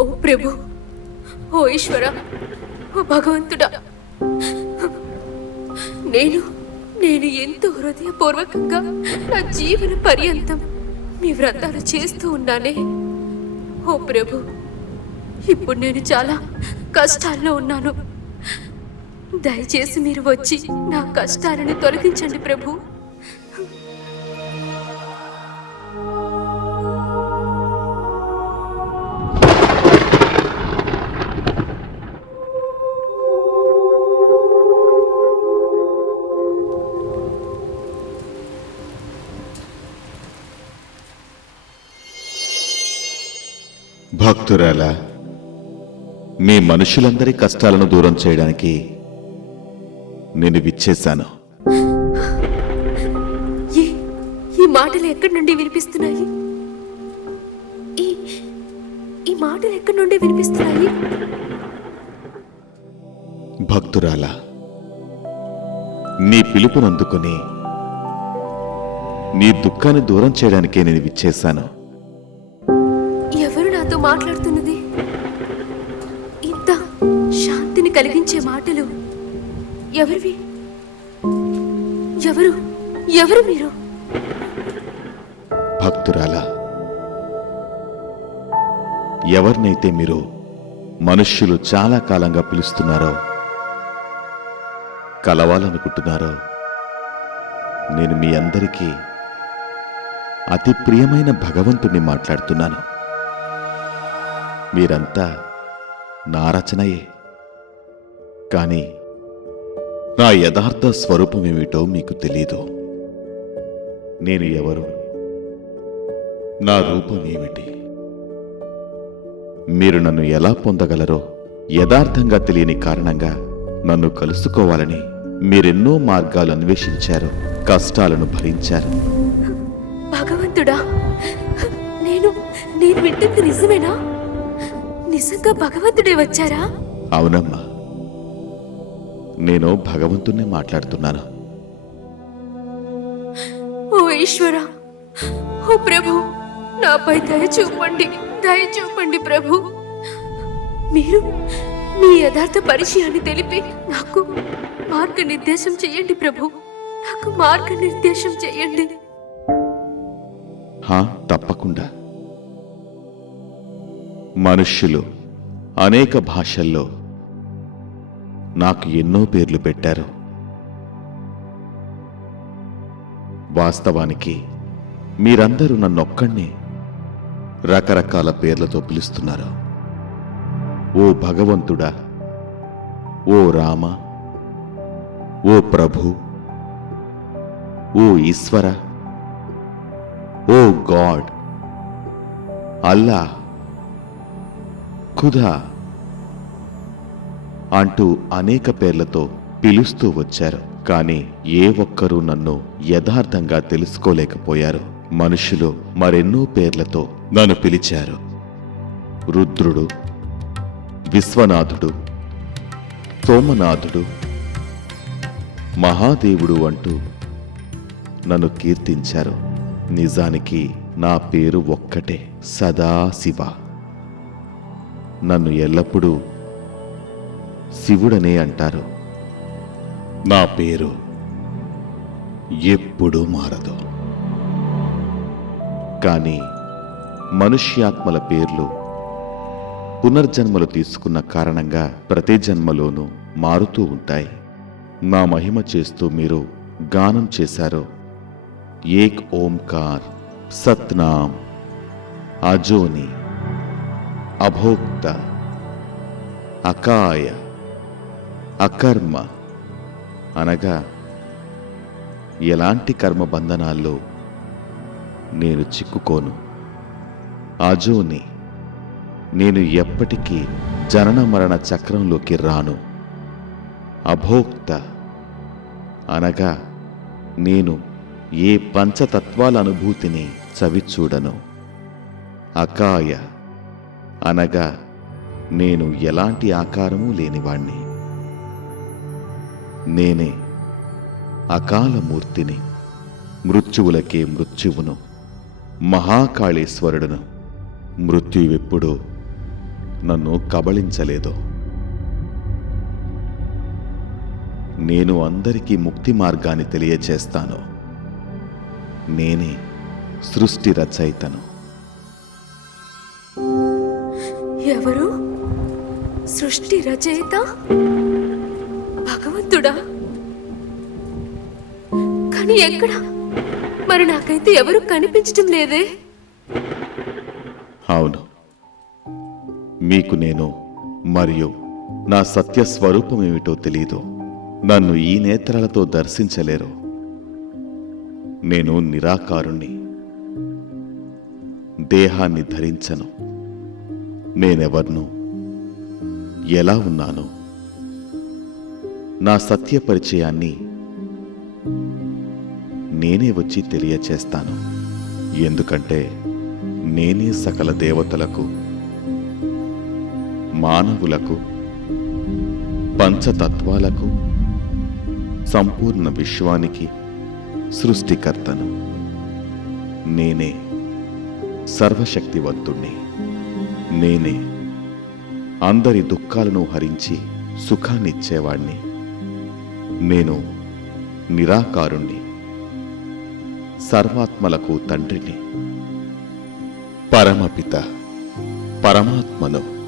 ఓ ప్రభు ఓ ఈశ్వర ఓ భగవంతుడా. నేను నేను ఎంతో హృదయపూర్వకంగా నా జీవన పర్యంతం మీ వ్రతాలు చేస్తూ ఉన్నానే. ఓ ప్రభు ఇప్పుడు నేను చాలా కష్టాల్లో ఉన్నాను. దయచేసి మీరు వచ్చి నా కష్టాలను తొలగించండి ప్రభు. భక్తురాలా మీ మనుషులందరి కష్టాలను దూరం చేయడానికి నేను విచ్చేశాను. ఈ మాటలు ఎక్కడి నుండి వినిపిస్తున్నాయి? ఈ మాటలు ఎక్కడి నుండి వినిపిస్తున్నాయి? భక్తురాలా నీ పిలుపునందుకుని నీ దుఃఖాన్ని దూరం చేయడానికే నేను విచ్చేశాను. మాట్లాడుతున్నది? ఇంత శాంతిని కలిగించే మాటలు ఎవరివి? ఎవరు? ఎవరు మీరు? భక్తురాలా ఎవరినైతే మీరు మనుష్యులు చాలా కాలంగా పిలుస్తున్నారో కలవాలనుకుంటున్నారో నేను మీ అందరికీ అతి ప్రియమైన భగవంతుణ్ణి మాట్లాడుతున్నాను. మీరంతా నా రచనయే. కానీ నా యథార్థ స్వరూపం ఏమిటో మీకు తెలీదు. నేను ఎవరు? నా రూపం ఏమిటి? మీరు నన్ను ఎలా పొందగలరో యథార్థంగా తెలియని కారణంగా నన్ను కలుసుకోవాలని మీరెన్నో మార్గాలు అన్వేషించారు కష్టాలను భరించారు. భగవంతుడా నేను నేను వింటుంది నిజమేనా? నిజంగా భగవంతుడే వచ్చారా? అవునమ్మా. నేను భగవంతుణ్ణి మాట్లాడుతున్నాను. ఓ ఈశ్వర ఓ ప్రభు నాపై దయ చూపండి దయ చూపండి ప్రభు. మీరు మీ యథార్థ పరిచయాన్ని తెలిపి నాకు మార్గనిర్దేశం చేయండి ప్రభు. నాకు మార్గనిర్దేశం చేయండి. తప్పకుండా. మనుష్యులు అనేక భాషల్లో నాకు ఎన్నో పేర్లు పెట్టారు. వాస్తవానికి మీరందరూ నన్నొక్కడిని రకరకాల పేర్లతో పిలుస్తున్నారు. ఓ భగవంతుడా ఓ రామ ఓ ప్రభు ఓ ఈశ్వర ఓ గాడ్ అల్లా ఖుదా అంటూ అనేక పేర్లతో పిలుస్తూ వచ్చారు. కానీ ఏ ఒక్కరూ నన్ను యథార్థంగా తెలుసుకోలేకపోయారు. మనుషులు మరెన్నో పేర్లతో నన్ను పిలిచారు. రుద్రుడు విశ్వనాథుడు సోమనాథుడు మహాదేవుడు అంటూ నన్ను కీర్తించారు. నిజానికి నా పేరు ఒక్కటే సదాశివ. నన్ను ఎల్లప్పుడూ శివుడనే అంటారు. నా పేరు ఎప్పుడూ మారదు. కానీ మనుష్యాత్మల పేర్లు పునర్జన్మలు తీసుకున్న కారణంగా ప్రతి జన్మలోనూ మారుతూ ఉంటాయి. నా మహిమ చేస్తూ మీరు గానం చేశారు. ఏక్ ఓంకార్ సత్నాం అజోని అభోక్త అకాయ అకర్మ అనగా ఎలాంటి కర్మ బంధనాల్లో నేను చిక్కుకోను? అజోని నేను ఎప్పటికీ జనన మరణ చక్రంలోకి రాను. అభోక్త అనగా నేను ఏ పంచతత్వాల అనుభూతిని చవిచూడను. అకాయ అనగా నేను ఎలాంటి ఆకారము లేనివాణ్ణి. నేనే అకాలమూర్తిని మృత్యువులకే మృత్యువును మహాకాళేశ్వరుడును. మృత్యువెప్పుడో నన్ను కబళించలేదో. నేను అందరికీ ముక్తి మార్గాన్ని తెలియచేస్తాను. నేనే సృష్టి రచయితను. ఎవరు? సృష్టి రచయిత? భగవంతుడా? కానీ ఎక్కడ? మరి నాకైతే ఎవరు కనిపించటం లేదే? అవును. మీకు నేను మరియు నా సత్య స్వరూపం ఏమిటో తెలియదు నన్ను ఈ నేత్రాలతో దర్శించలేరు. నేను నిరాకారుణ్ణి. దేహాన్ని ధరించను. నేనెవర్ను? ఎలా ఉన్నాను? నా సత్య పరిచయాన్ని నేనే వచ్చి తెలియచేస్తాను. ఎందుకంటే నేనే సకల దేవతలకు మానవులకు పంచతత్వాలకు సంపూర్ణ విశ్వానికి సృష్టికర్తను. నేనే సర్వశక్తివంతుణ్ణి. నేనే. అందరి దుఃఖాలను హరించి సుఖాన్నిచ్చేవాణ్ణి. నేను నిరాకారుణ్ణి. సర్వాత్మలకు తండ్రిని. పరమపిత పరమాత్మను.